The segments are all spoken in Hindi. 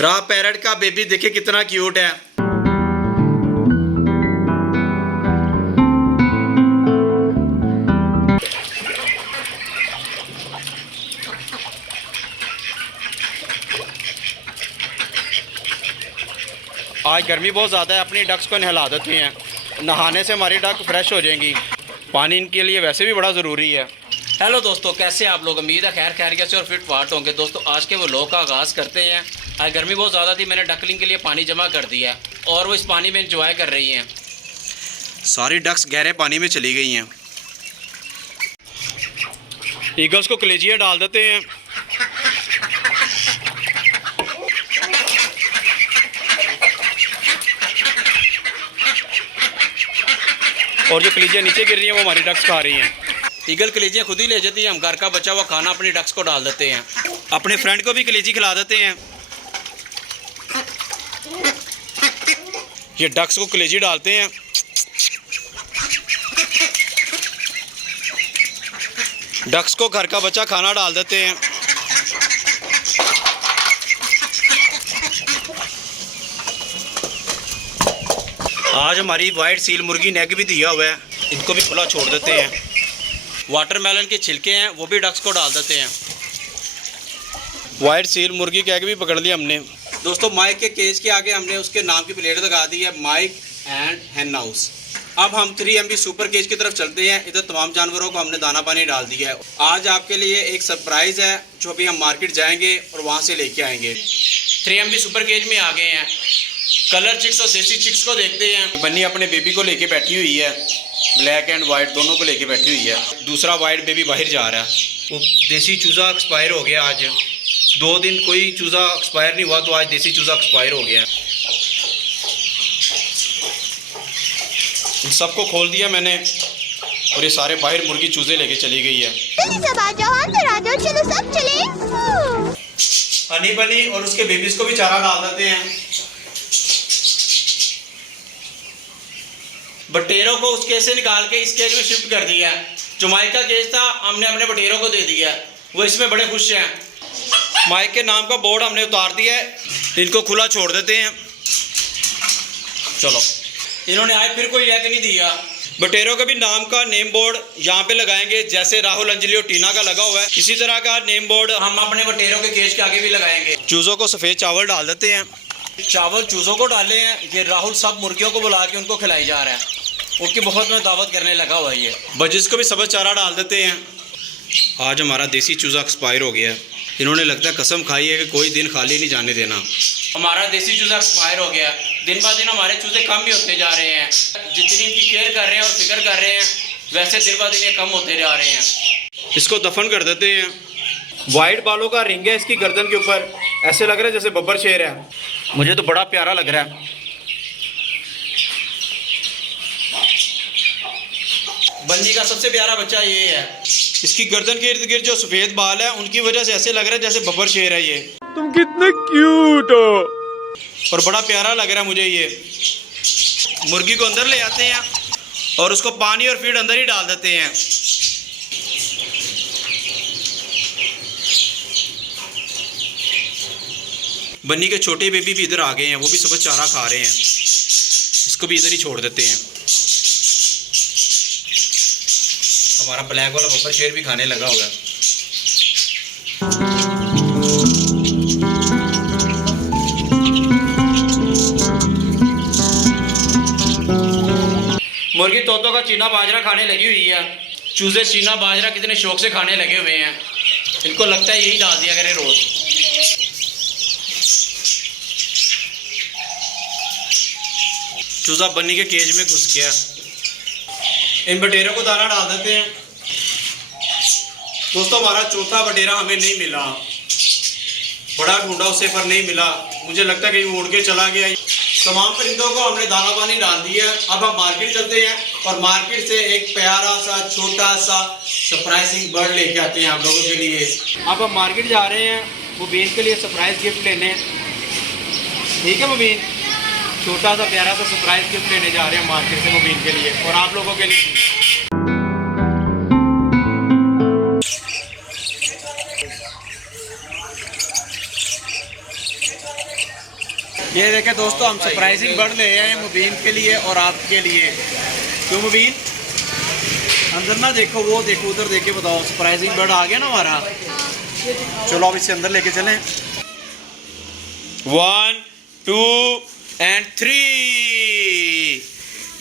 रॉ पैरट का बेबी देखिए कितना क्यूट है। आज गर्मी बहुत ज़्यादा है, अपनी डक्स को नहला देते हैं। नहाने से हमारी डक फ्रेश हो जाएंगी। पानी इनके लिए वैसे भी बड़ा ज़रूरी है। हेलो दोस्तों, कैसे आप लोग? उम्मीद है खैर खैरियत से और फिट फाट होंगे। दोस्तों आज के वो लोग का आगाज़ करते हैं। आज गर्मी बहुत ज़्यादा थी, मैंने डकलिंग के लिए पानी जमा कर दिया है और वो इस पानी में इंजॉय कर रही हैं। सारी डक्स गहरे पानी में चली गई हैं। ईगल्स को कलेजिया डाल देते हैं। और जो कलेजियाँ नीचे गिर रही हैं वो हमारी डक्स खा रही हैं। ईगल कलेजियाँ खुद ही ले जाती हैं, हम घर का बचा हुआ खाना अपनी डक्स को डाल देते हैं। अपने फ्रेंड को भी कलेजी खिला देते हैं। ये डक्स को कलेजी डालते हैं। डक्स को घर का बचा खाना डाल देते हैं। आज हमारी वाइट सील मुर्गी ने एग भी दिया हुआ है, इनको भी खुला छोड़ देते हैं। वाटरमेलन के छिलके हैं वो भी डक्स को डाल देते हैं। वाइट सील मुर्गी के एग भी पकड़ लिया हमने। दोस्तों माइक के केज के आगे हमने उसके नाम की प्लेट लगा दी है, माइक एंड हेन हाउस। अब हम 3 MB सुपर केज की तरफ चलते हैं। इधर तमाम जानवरों को हमने दाना पानी डाल दिया है। आज आपके लिए एक सरप्राइज़ है जो अभी हम मार्केट जाएंगे और वहाँ से लेके आएंगे। 3 MB सुपर केज में आ गए हैं। कलर चिक्स और देसी चिक्स को देखते हैं। बन्नी अपने बेबी को लेके बैठी हुई है, ब्लैक एंड वाइट दोनों को लेके बैठी हुई है। दूसरा वाइट बेबी बाहर जा रहा है। वो देसी चूज़ा एक्सपायर हो गया। आज 2 दिन कोई चूज़ा एक्सपायर नहीं हुआ, तो आज देसी चूज़ा एक्सपायर हो गया। इन सबको खोल दिया मैंने और ये सारे बाहर मुर्गी चूज़े लेके चली गई है। सब आ जाओ, अंदर आ जाओ, चलो सब चले। हनी बनी और उसके बेबीज को भी चारा डाल देते हैं। बटेरों को उस केज से निकाल के इस केज में शिफ्ट कर दिया है। जो माइक का केज था हमने अपने बटेरों को दे दिया है, वो इसमें बड़े खुश हैं। माइक के नाम का बोर्ड हमने उतार दिया है, इनको खुला छोड़ देते हैं। चलो, इन्होंने आज फिर कोई एग नहीं दिया। बटेरों का भी नाम का नेम बोर्ड यहाँ पे लगाएंगे, जैसे राहुल, अंजलि और टीना का लगा हुआ है, इसी तरह का नेम बोर्ड हम अपने बटेरों के केज के आगे भी लगाएंगे। चूज़ों को सफ़ेद चावल डाल देते हैं। चावल चूज़ों को डाले हैं। ये राहुल सब मुर्गियों को बुला के उनको खिलाई जा रहा है। उनकी बहुत में दावत करने लगा हुआ है। ये बजिस को भी सब्ज़ चारा डाल देते हैं। आज हमारा देसी चूज़ा एक्सपायर हो गया है। इन्होंने लगता है कसम खाई है कि कोई दिन खाली नहीं जाने देना। हमारा देसी चूज़ा एक्सपायर हो गया। दिन ब दिन हमारे चूज़े कम ही होते जा रहे हैं। जितनी इनकी केयर कर रहे हैं और फिक्र कर रहे हैं, वैसे दिन ब दिन ये कम होते जा रहे हैं। इसको दफन कर देते हैं। वाइट बालों का रिंग है इसकी गर्दन के ऊपर, ऐसे लग रहा है जैसे बब्बर शेर है। मुझे तो बड़ा प्यारा लग रहा है। बन्नी का सबसे प्यारा बच्चा ये है। इसकी गर्दन के इर्द गिर्द जो सफ़ेद बाल है उनकी वजह से ऐसे लग रहा है जैसे बब्बर शेर है। ये तुम कितने क्यूट हो और बड़ा प्यारा लग रहा है मुझे ये। मुर्गी को अंदर ले आते हैं और उसको पानी और फीड अंदर ही डाल देते हैं। बन्नी के छोटे बेबी भी इधर आ गए हैं, वो भी सब चारा खा रहे हैं। इसको भी इधर ही छोड़ देते हैं। हमारा ब्लैक वाला बब्बर शेर भी खाने लगा होगा। मुर्गी तोतों का चीना बाजरा खाने लगी हुई है। चूजे चीना बाजरा कितने शौक से खाने लगे हुए हैं। इनको लगता है यही डाल दिया करे रोज। चूजा बन्नी के केज में घुस गया। इन बटेरों को दाना डाल देते हैं। दोस्तों हमारा चौथा बटेरा हमें नहीं मिला, बड़ा ढूंढा उसे पर नहीं मिला। मुझे लगता है कि वो उड़ के चला गया। तमाम परिंदों को हमने दाना पानी डाल दिया। अब हम मार्केट चलते हैं और मार्केट से एक प्यारा सा छोटा सा सरप्राइजिंग बर्ड लेके आते हैं आप लोगों के लिए। अब हम मार्केट जा रहे हैं मुबीन के लिए सरप्राइज गिफ्ट लेने। ठीक है मुबीन, छोटा सा प्यारा सा सरप्राइज गिफ्ट लेने जा रहे हैं मार्केट से मुबीन के लिए और आप लोगों के लिए भी। ये देखें दोस्तों, हम सरप्राइजिंग बर्ड ले आए हैं मुबीन के लिए और आपके लिए। क्यों मुबीन? अंदर ना देखो, वो देखो उधर देखे, बताओ सरप्राइजिंग बर्ड आ गया ना हमारा। चलो अब इसे अंदर लेके चलें। 1 2 एंड 3।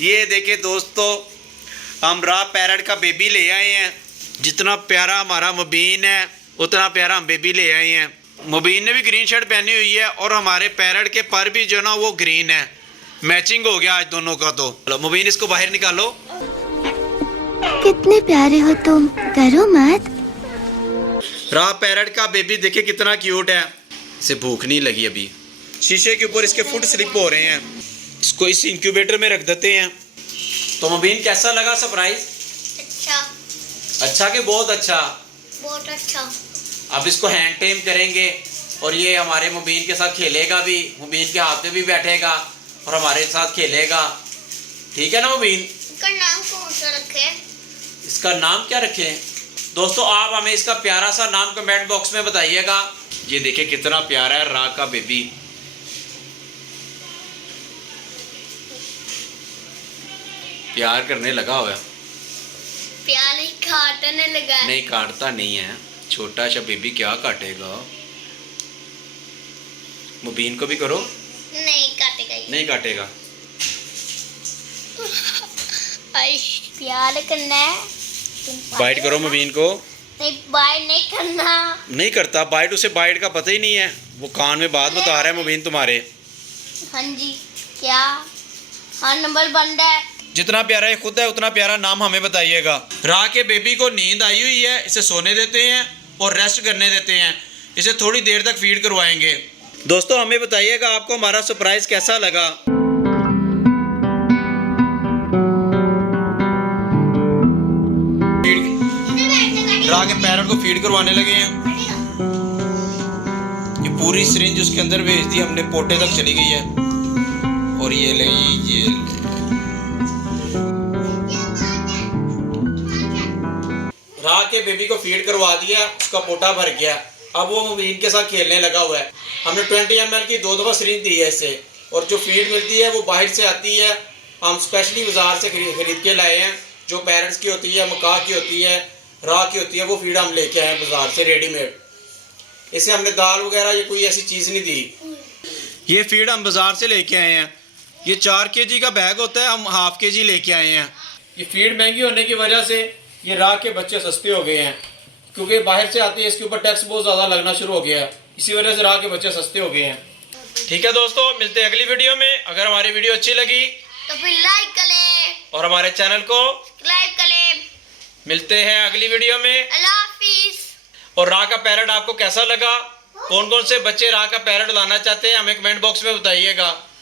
ये देखे दोस्तों, हम रॉ पैरट का बेबी ले आए हैं। जितना प्यारा हमारा मुबीन है उतना प्यारा हम बेबी ले आए हैं। मुबीन ने भी ग्रीन शर्ट पहनी हुई है और हमारे पैरट के पर भी जो ना वो ग्रीन है। मैचिंग हो गया आज दोनों का। तो चलो मुबीन, इसको बाहर निकालो। कितने प्यारे हो तुम, करो मत। रॉ पैरट का बेबी देखे कितना क्यूट है। इसे भूख नहीं लगी अभी। शीशे के ऊपर इसके फुट स्लिप हो रहे हैं। इसको इस इंक्यूबेटर में रख देते हैं। तो मुबीन कैसा लगा सरप्राइज? अच्छा, अच्छा कि बहुत अच्छा? बहुत अच्छा। अब इसको हैंड टेम करेंगे और ये हमारे मुबीन के साथ खेलेगा भी, मुबीन के हाथ में भी बैठेगा और हमारे साथ खेलेगा। ठीक है ना मुबीन? इसका नाम कौन सा रखे? इसका नाम क्या रखें? दोस्तों आप हमें इसका प्यारा सा नाम कमेंट बॉक्स में बताइएगा। ये देखिए कितना प्यारा है रॉ का बेबी। प्यार करने लगा हुआ है। प्यार ही काटने लगा है। नहीं, काटता नहीं है। छोटा सा बेबी क्या काटेगा? मुबीन को भी करो। नहीं काटेगा ये। नहीं काटेगा। आई प्यार करना है। बाइट करो मुबीन को। नहीं, बाइट नहीं करना। नहीं करता बाइट, उसे बाइट का पता ही नहीं है। वो कान में बात बता रहा है मुबीन तुम्हारे। हाँ जी, क्या? हाँ, नंबर बन रहा है। जितना प्यारा ये खुद है उतना प्यारा नाम हमें बताइएगा। रॉ के बेबी को नींद आई हुई है, इसे सोने देते हैं और रेस्ट करने देते हैं। इसे थोड़ी देर तक फीड करवाएंगे। दोस्तों हमें बताइएगा आपको हमारा सरप्राइज कैसा लगा। रॉ के पैरट को फीड करवाने लगे हैं। ये पूरी सिरिंज उसके अंदर भेज दी हमने, पोटे तक चली गई है। और ये ले, ये रॉ के बेबी को फीड करवा दिया, उसका पोटा भर गया। अब वो मुबीन के साथ खेलने लगा हुआ है। हमने 20 ml की 2 दफ़ा सिरिंज दी है इसे। और जो फीड मिलती है वो बाहर से आती है। हम स्पेशली बाजार से खरीद के लाए हैं। जो पैरट्स की होती है, मका की होती है, रॉ की होती है, वो फीड हम लेके आए हैं बाजार से रेडीमेड। इसे हमने दाल वगैरह ये कोई ऐसी चीज़ नहीं दी। ये फीड हम बाजार से लेके आए हैं। ये 4 kg का बैग होता है, हम ½ kg लेके आए हैं। ये फीड महंगी होने की वजह से ये रॉ के बच्चे सस्ते हो गए हैं, क्योंकि बाहर से आती है, इसके ऊपर टैक्स बहुत ज़्यादा लगना शुरू हो गया है। इसी वजह से रॉ के बच्चे सस्ते हो गए हैं। ठीक है दोस्तों, मिलते हैं अगली वीडियो में। अगर हमारी वीडियो अच्छी लगी तो फिर लाइक करें और हमारे चैनल को सब्सक्राइब करें। मिलते हैं अगली वीडियो में। अल्लाह हाफिज। और रॉ का पैरट आपको कैसा लगा? कौन कौन से बच्चे रॉ का पैरट लाना चाहते हैं हमें कमेंट बॉक्स में बताइएगा।